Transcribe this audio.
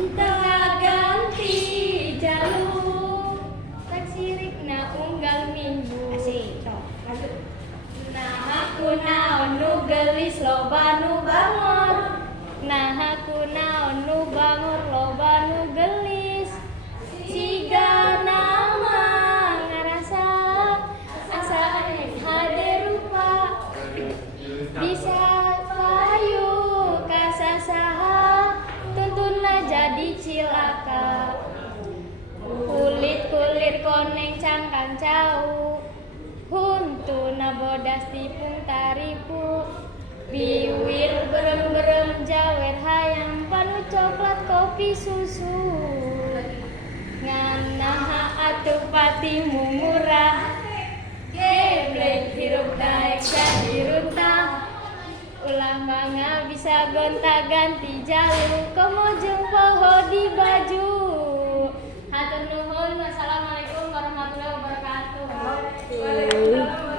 Tengah ganti jalur tak sirik na unggal minggu. Asik, sok. Lanjut. Nah aku naon nu gelis loba nu bangor. Nah aku naon nu bangor loba nu gelis. Siga nama ngarasa asa hade rupa bisa payu kasasaha tuntunna jadi cilaka. Kulit koneng cangkang cau huntuna bodas tipung taripu. Biwir berem jawer hayang panu coklat kopi susu. Nganaha atuh patimu murah geblek hirup daek jadi runtah. Ulah mangga bisa gonta ganti jalur kemojeng poho di baju. Hatur nuhun. Wassalamualaikum warahmatullahi wabarakatuh. Oke.